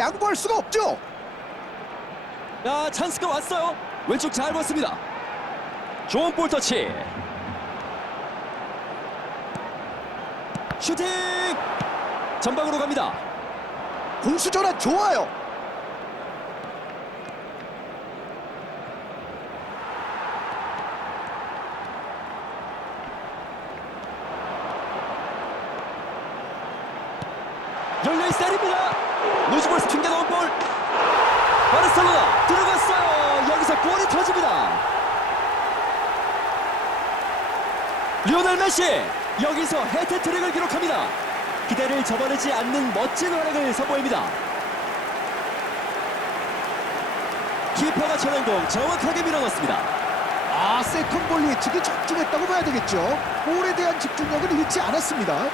양보할 수가 없죠. 야 찬스가 왔어요. 왼쪽 잘 봤습니다. 좋은 볼 터치. 슈팅. 전방으로 갑니다. 공수 전환 좋아요. 열려 있습니다. 노즈볼스 튕겨 넣은 볼. 바르셀로나 들어갔어요. 여기서 골이 터집니다. 리오넬 메시 여기서 해트트릭을 기록합니다. 기대를 저버리지 않는 멋진 활약을 선보입니다. 키퍼가 공 정확하게 밀어넣습니다. 아, 세컨볼 예측이 적중했다고 봐야 되겠죠. 볼에 대한 집중력은 잃지 않았습니다.